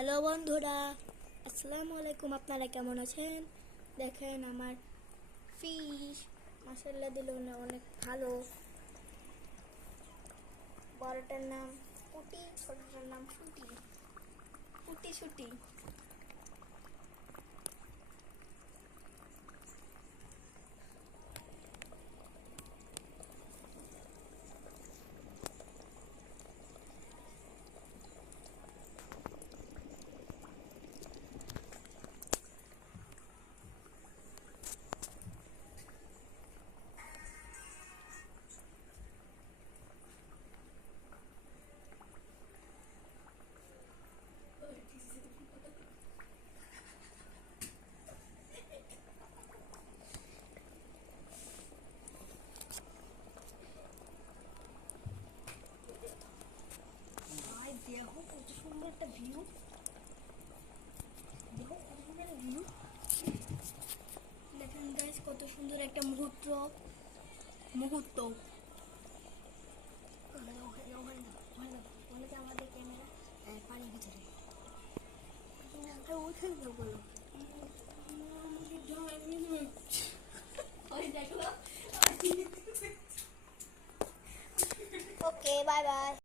Hello বন্ধুরা, আসসালামু আলাইকুম। আপনারা কেমন আছেন? দেখেন আমার ফিশ, মাশাআল্লাহ দিল অনেক ভালো। বড়টার নাম পুটি, ছোটটার নাম শুটি। পুটি শুটি। দেখো কত সুন্দর একটা ভিউ, দেখো কত সুন্দর একটা ভিউ। দেখেন গাইস, কত সুন্দর একটা মুহূর্ত মুহূর্ত আমাদের ক্যামেরা পানির ভিতরে উঠে যাবো।